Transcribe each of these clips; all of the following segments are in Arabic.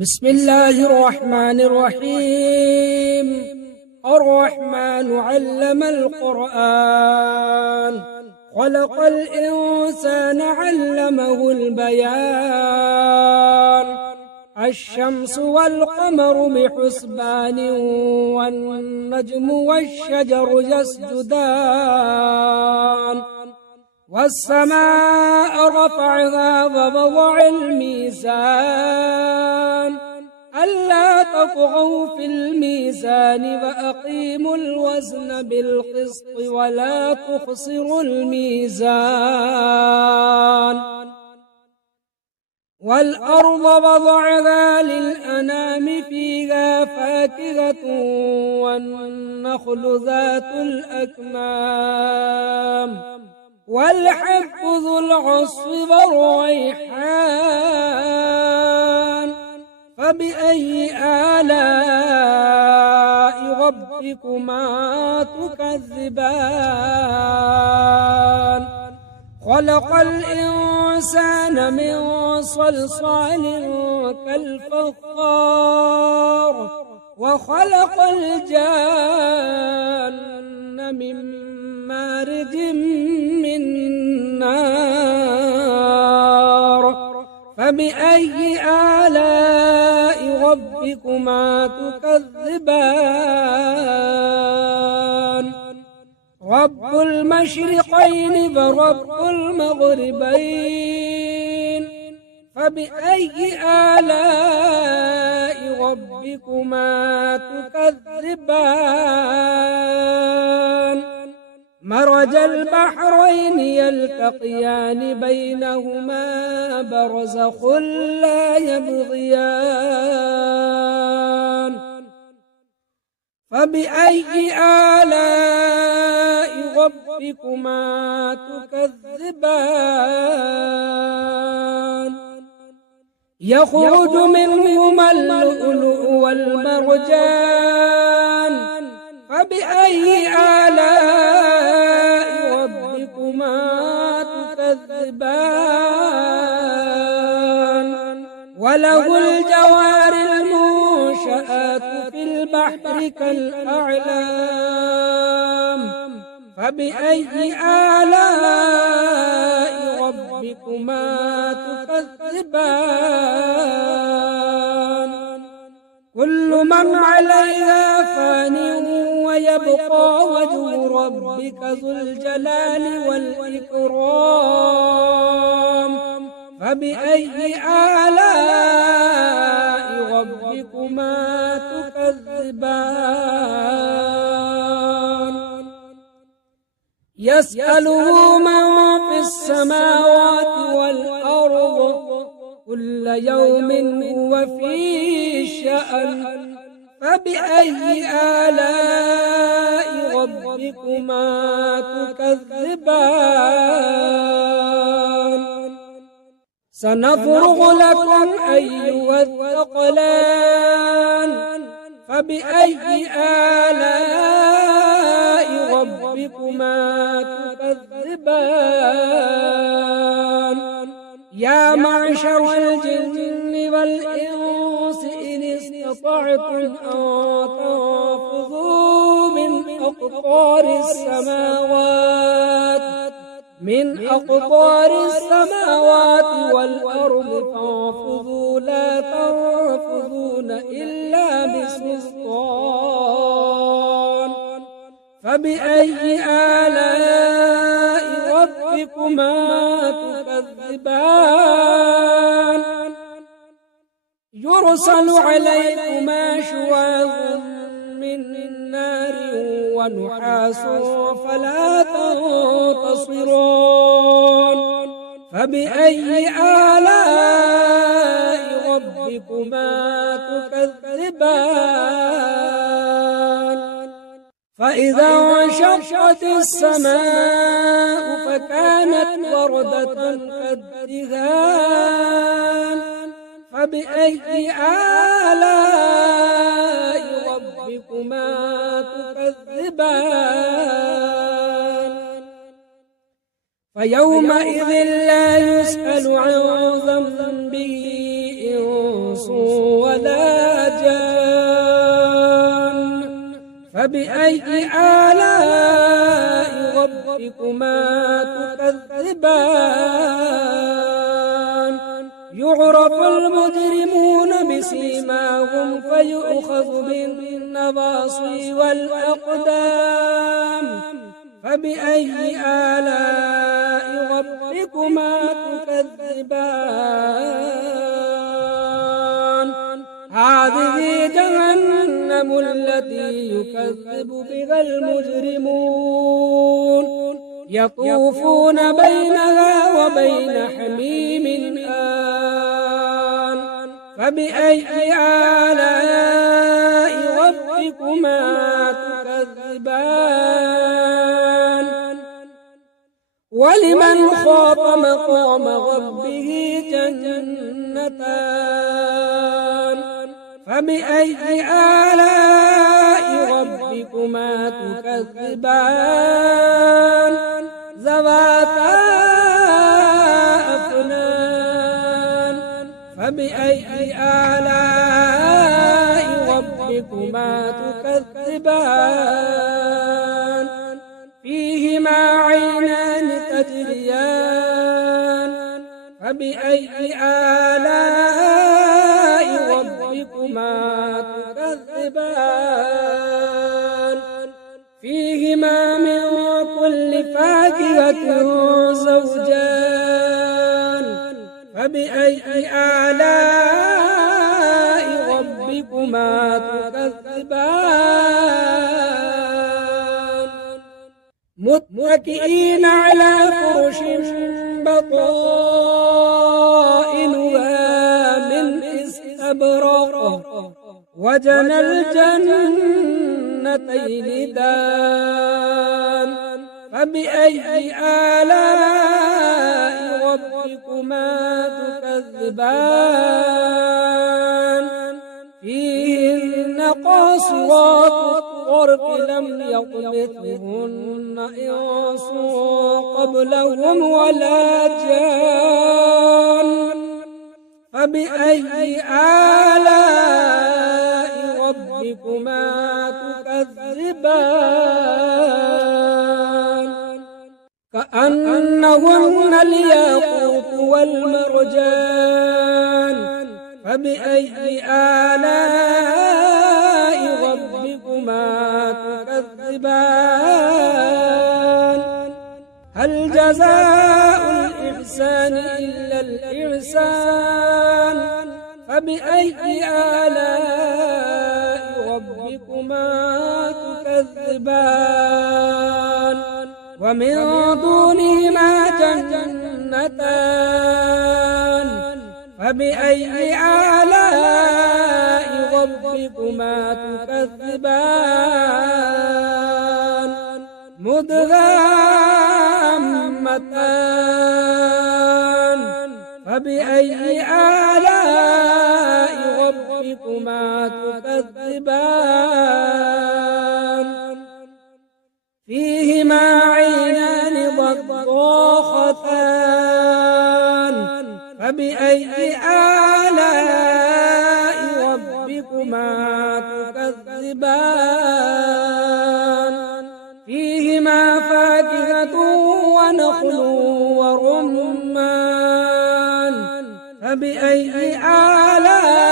بسم الله الرحمن الرحيم. الرحمن علم القرآن، خلق الإنسان علمه البيان. الشمس والقمر بحسبان، والنجم والشجر يسجدان. والسماء رفعها ووضع الميزان، ألا تطغوا في الميزان وأقيموا الوزن بالقسط ولا تخسروا الميزان. والأرض وضعها للأنام، فيها فاكهة والنخل ذات الأكمام، والحب ذو العصف والريحان. فبأي آلاء ربكما تكذبان؟ خلق الإنسان من صلصال كالفخار، وخلق الجان من مارج من نار. فبأي آلاء ربكما تكذبان؟ رب المشرقين ورب المغربين، فبأي آلاء ربكما تكذبان؟ مرج البحرين يلتقيان، بينهما برزخ لا يبغيان. فبأي آلاء ربكما تكذبان؟ يخرج منهما اللؤلؤ والمرجان، فبأي آلاء ربكما تكذبان؟ وله الجوار المنشآت في البحر كالأعلام، فبأي آلاء ربكما تكذبان؟ كل من عليها فان، ويبقى وجه ربك ذو الجلال والإكرام. فبأي آلاء ربكما تكذبان؟ يسأله من في السماوات والأرض، كل يوم هو في شأن. فبأي آلاء ربكما تكذبان؟ سنفرغ لكم أيها الثقلان، فبأي آلاء ربكما تكذبان؟ يا معشر الجن والإنس إن استطعتم أن تنفذوا من أقطار السماوات والأرض، فانفذوا لا تنفذون إلا بسلطان. فبأي آلاء ربكما تكذبان؟ يرسل عليكما شواظ من نار ونحاس فلا تنتصران. فبأي آلاء ربكما تكذبان؟ فإذا انشقت السماء فكانت وردة كالدهان. فبأي آلاء ربكما تكذبان؟ فيومئذ لا يسأل عن ذنبه إنس فبأي آلاء ربكما تكذبان يعرف المجرمون بسيماهم فيؤخذ بالنواصي والأقدام فبأي آلاء ربكما تكذبان هذه جهنم التي يكذب بها المجرمون يطوفون بينها وبين حميم آن فبأي آلاء ربكما تكذبان ولمن خاف مقام ربه جنتان فبأي آلاء ربكما تكذبان ذواتا أفنان فبأي آلاء ربكما تكذبان فيهما عينان تجريان فبأي آلاء ربكما تكذبان فيهما من كل فاكهة زوجان فبأي آلاء ربكما تكذبان متكئين على فرش بطائنها من استبرق وجنى الجنتين دان فبأي آلاء ربكما تكذبان فيهن قاصرات الطرف لم يطمثهن إنس قبلهم ولا جان فبأي آلاء ربكما تكذبان كأنهن الياقوت والمرجان فبأي آلاء ربكما تكذبان هل جزاء الإحسان إلا الإحسان فبأي آلاء ربكما تكذبان ومن دونهما جنتان فبأي آلاء ربكما تكذبان مدهامتان فبأي آلاء ربكما تكذبان فيهما عينان ضاختان فبأي آلاء ربكما تكذبان فيهما فاكهة ونخل ورمان فبأي آلاء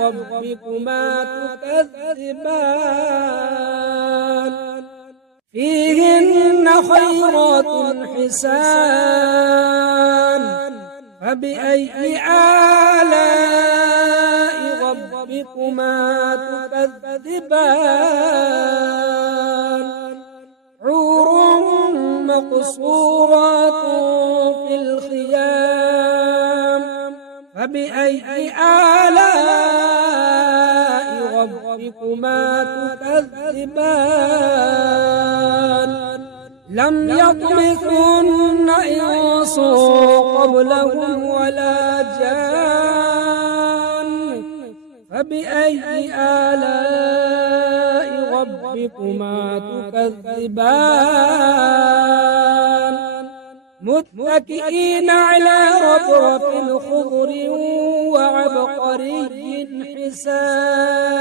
ربكما تكذبان فيهن خيرات حسان فبأي آلاء ربكما تكذبان حور مقصورات في الخيام فبأي آلاء ربكما تكذبان لم يطمثهن إنس قبلهم ولا جان فبأي آلاء ربكما تكذبان متكئين على رفرف خضر وعبقري حسان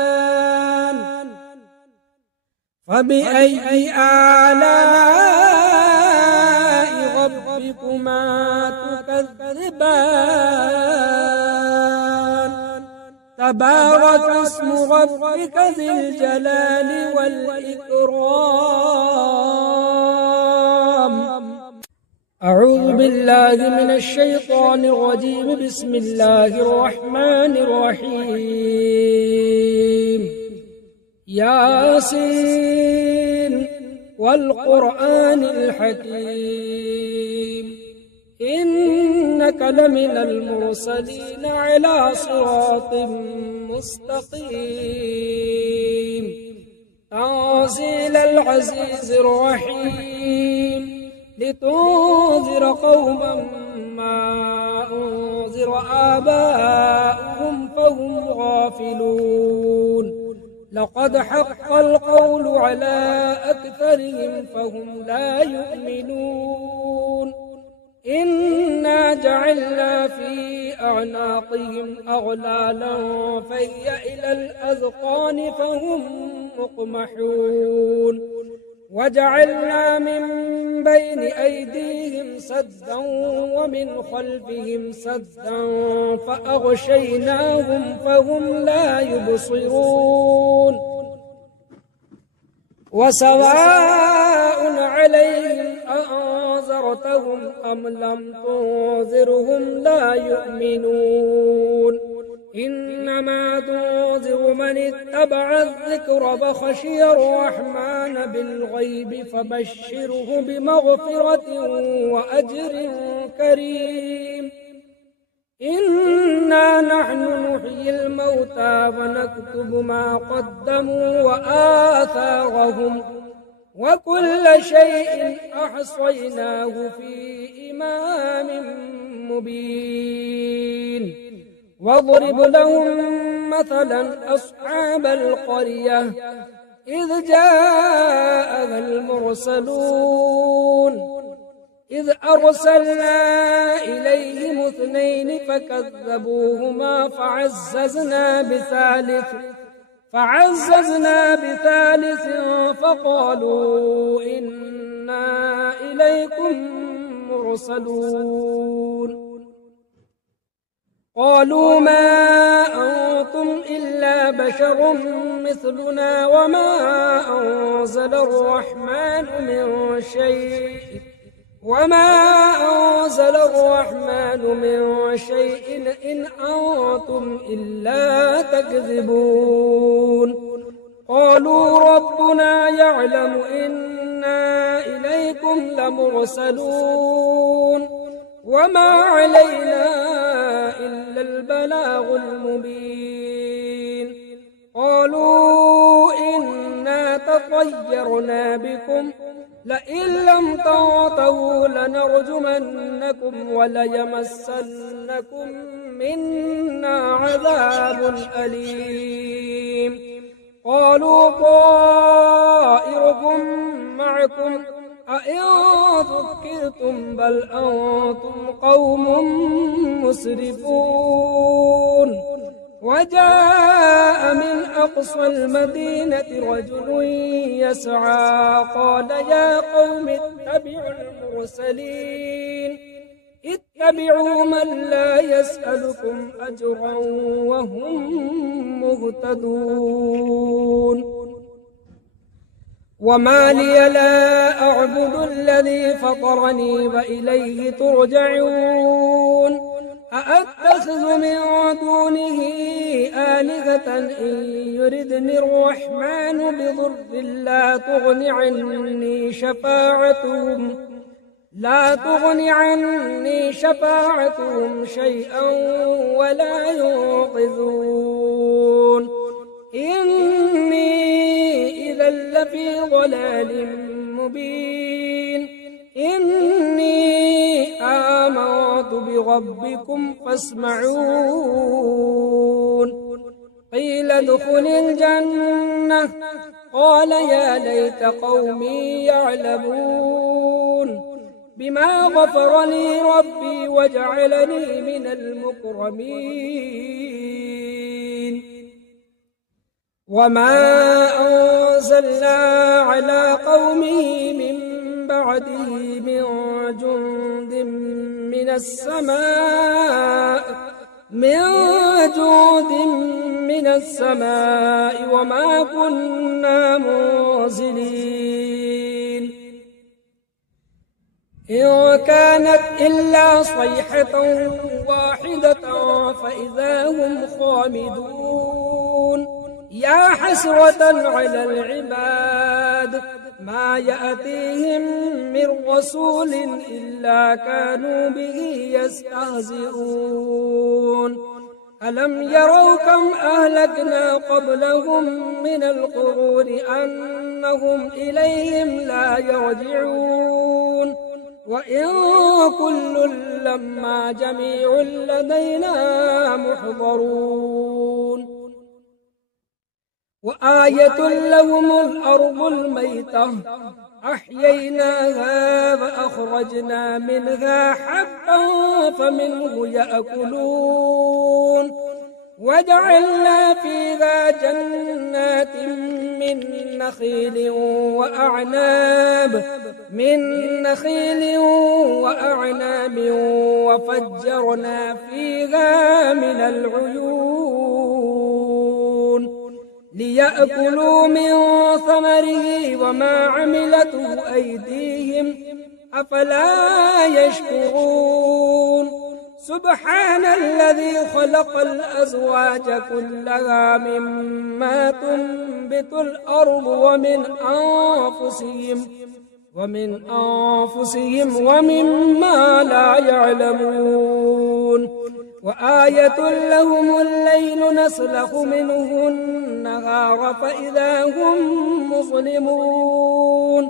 فبأي آلاء ربكما تكذبان تبارك اسم ربك ذي الجلال والإكرام. أعوذ بالله من الشيطان الرجيم. بسم الله الرحمن الرحيم. ياسين والقرآن الحكيم إنك لمن المرسلين على صراط مستقيم تنزيل العزيز الرحيم لتنذر قوما ما أنذر آباؤهم فهم غافلون لقد حق القول على أكثرهم فهم لا يؤمنون إنا جعلنا في أعناقهم أغلالا فهي إلى الأذقان فهم مقمحون وجعلنا من بين أيديهم سدا ومن خلفهم سدا فأغشيناهم فهم لا يبصرون وسواء عليهم أأنذرتهم أم لم تنذرهم لا يؤمنون إنما تنذر من اتبع الذكر فخشي الرحمن بالغيب فبشره بمغفرة وأجر كريم. إنا نحن نحيي الموتى ونكتب ما قدموا وآثارهم وكل شيء أحصيناه في إمام مبين. واضرب لهم مثلا أصحاب القرية إذ جاءها المرسلون إذ أرسلنا إليهم 2 فكذبوهما فعززنا بثالث فقالوا إنا إليكم مرسلون قالوا ما أنتم إلا بشر مثلنا وما أنزل الرحمن من شيء إن أنتم إلا تكذبون قالوا ربنا يعلم إنا إليكم لمرسلون وما علينا إلا البلاغ المبين. قالوا إنا تطيرنا بكم لئن لم تنتهوا لنرجمنكم وليمسنكم منا عذاب أليم. قالوا طائركم معكم أئن ذكرتم بل أنتم قوم مسرفون. وجاء من أقصى المدينة رجل يسعى قال يا قوم اتبعوا المرسلين اتبعوا من لا يسألكم أجرا وهم مهتدون. وما لي لا أعبد الذي فطرني وإليه ترجعون أأتخذ من دونه آلهة إن يردني الرحمن بضر لا تغن عني شفاعتهم شيئا ولا ينقذون إني إذا لفي ضلال مبين. إني آمنت بربكم فاسمعون. قيل ادخل الجنة قال يا ليت قومي يعلمون بما غفر لي ربي وجعلني من المكرمين. وما أرسلنا على قومه من بعده من جند من السماء وما كنا منزلين إن كانت إلا صيحة واحدة فإذا هم خامدون يا حسرة على العباد ما يأتيهم من رسول إلا كانوا به يستهزئون ألم يروا كم أهلكنا قبلهم من القرون أنهم إليهم لا يرجعون وإن كل لما جميع لدينا محضرون وآية لهم الأرض الميتة أحييناها فأخرجنا منها حبا فمنه يأكلون وجعلنا فيها جنات من نخيل وأعناب وفجرنا فيها من العيون ليأكلوا من ثمره وما عملته أيديهم أفلا يشكرون سبحان الذي خلق الأزواج كلها مما تنبت الأرض ومن أنفسهم ومما لا يعلمون وآية لهم الليل نسلخ منه النهار فإذا هم مظلمون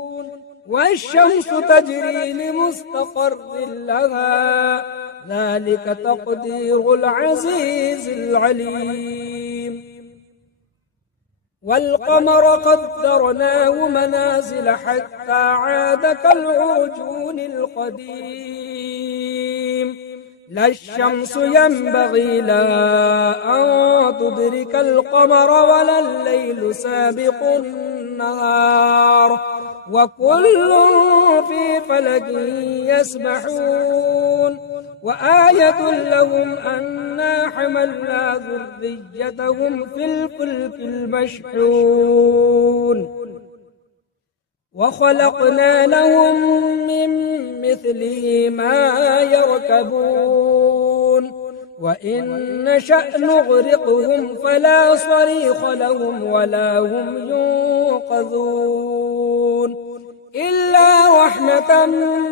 والشمس تجري لمستقر لها ذلك تقدير العزيز العليم والقمر قدرناه منازل حتى عاد كالعرجون القديم لا الشمس ينبغي لها أن تدرك القمر ولا الليل سابق النهار وكل في فلك يسبحون وآية لهم أنا حملنا ذريتهم في الفلك المشحون وخلقنا لهم من مثله ما يركبون وإن نشأ نغرقهم فلا صريخ لهم ولا هم ينقذون إلا رحمة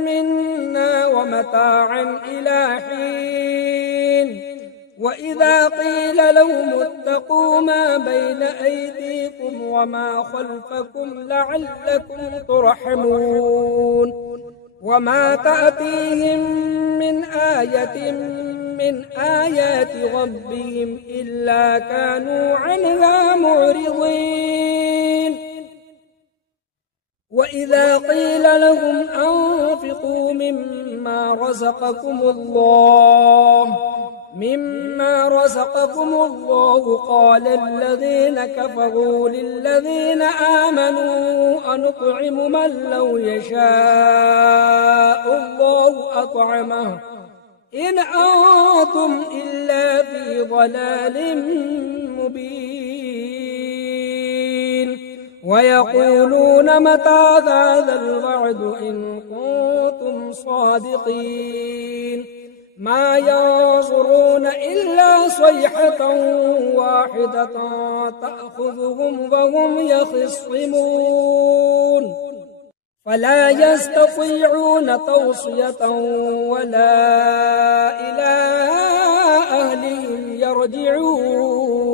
منا ومتاعا إلى حين وإذا قيل لهم اتقوا ما بين أيديكم وما خلفكم لعلكم ترحمون وما تأتيهم من آية من آيات ربهم إلا كانوا عنها معرضين وإذا قيل لهم أنفقوا مما رزقكم الله قال الذين كفروا للذين آمنوا أنطعم من لو يشاء الله أطعمه إن أنتم إلا في ضلال مبين ويقولون متى هذا الوعد إن كنتم صادقين ما ينظرون إلا صيحة واحدة تأخذهم وهم يخصمون فلا يستطيعون توصية ولا إلى أهلهم يرجعون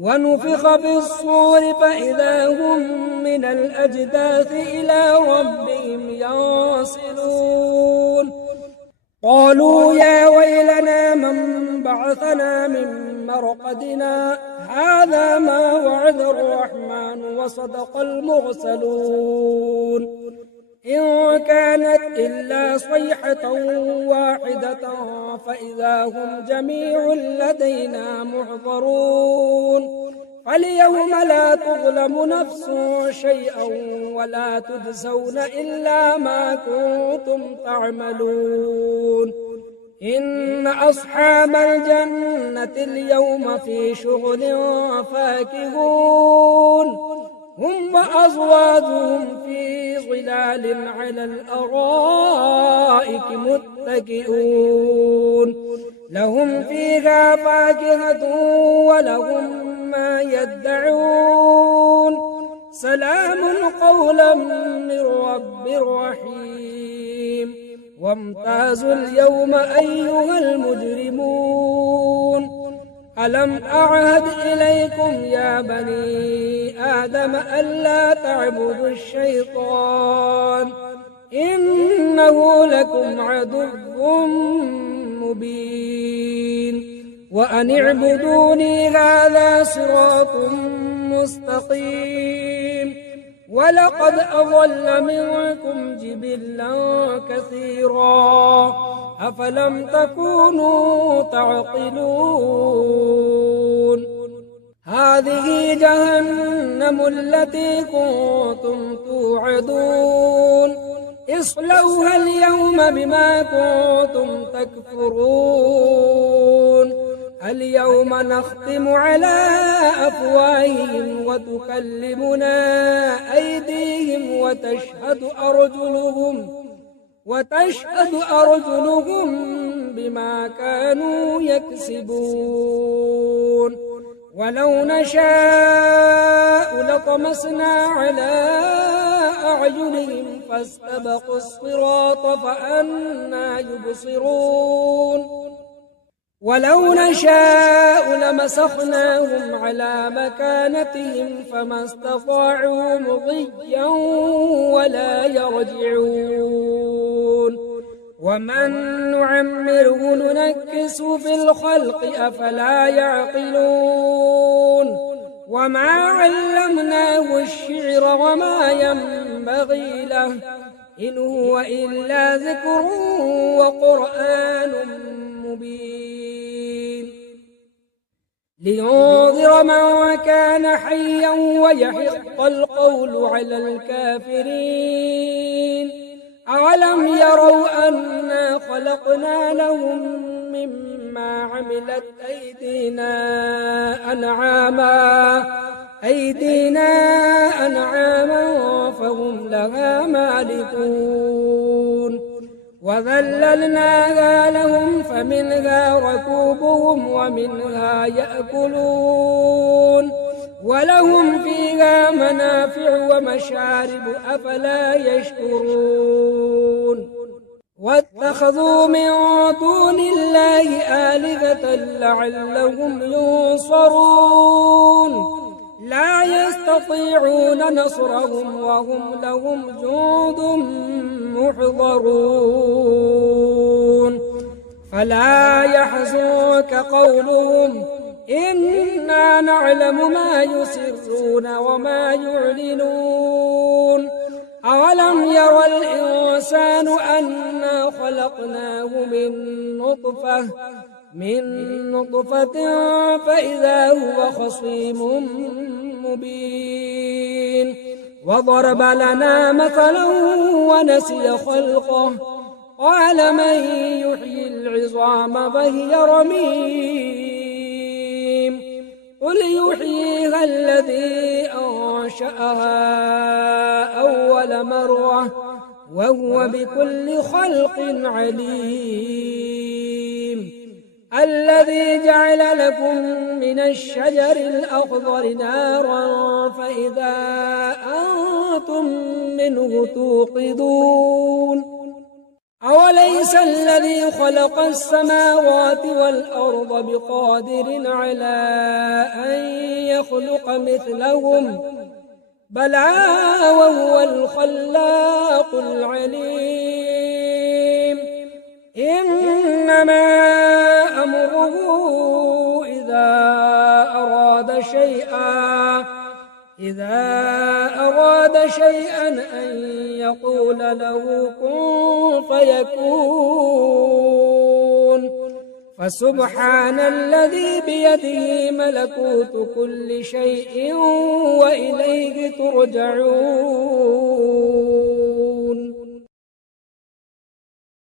ونفخ في الصور فإذا هم من الأجداث إلى ربهم ينسلون قالوا يا ويلنا من بعثنا من مرقدنا هذا ما وعد الرحمن وصدق المرسلون إن كانت إلا صيحة واحدة فإذا هم جميع لدينا محضرون فاليوم لا تظلم نفس شيئا ولا تجزون إلا ما كنتم تعملون إن أصحاب الجنة اليوم في شغل فاكهون هم وأزواجهم في ظلال على الأرائك متكئون لهم فيها فاكهة ولهم ما يدعون سلام قولا من رب رحيم وامتازوا اليوم أيها المجرمون ألم أعهد إليكم يا بني آدم ألا تعبدوا الشيطان إنه لكم عدو مبين وأن اعبدوني هذا صراط مستقيم ولقد أضل منكم جبلا كثيرا أفلم تكونوا تعقلون هذه جهنم التي كنتم توعدون اصلوها اليوم بما كنتم تكفرون اليوم نختم على أفواههم وتكلمنا أيديهم وتشهد أرجلهم بما كانوا يكسبون ولو نشاء لطمسنا على أعينهم فاستبقوا الصراط فأنى يبصرون ولو نشاء لمسخناهم على مكانتهم فما استطاعوا مضيا ولا يرجعون ومن نعمره ننكس في الخلق أفلا يعقلون وما علمناه الشعر وما ينبغي له إن هو إلا ذكر وقرآن مبين لينذر من كان حيا ويحق القول على الكافرين أولم يروا أنا خلقنا لهم مما عملت أيدينا أنعاما فهم لها مالكون وذللناها لهم فمنها ركوبهم ومنها يأكلون ولهم فيها منافع ومشارب أفلا يشكرون واتخذوا من دون الله آلهة لعلهم ينصرون لا يستطيعون نصرهم وهم لهم جند محضرون فلا يحزنك قولهم إنا نعلم ما يسرون وما يعلنون أولم يرى الإنسان أنا خلقناه من نطفة فإذا هو خصيم مبين وضرب لنا مثلا ونسي خلقه قال من يحيي العظام فهي رميم قل يحييها الذي أنشأها أول مرة وهو بكل خلق عليم الذي جعل لكم من الشجر الأخضر نارا فإذا أنتم منه توقدون أوليس الذي خلق السماوات والأرض بقادر على أن يخلق مثلهم بلى وهو الخلاق العليم إنما أمره إذا أراد شيئا أن يقول له كن فيكون فسبحان الذي بيده ملكوت كل شيء وإليه ترجعون.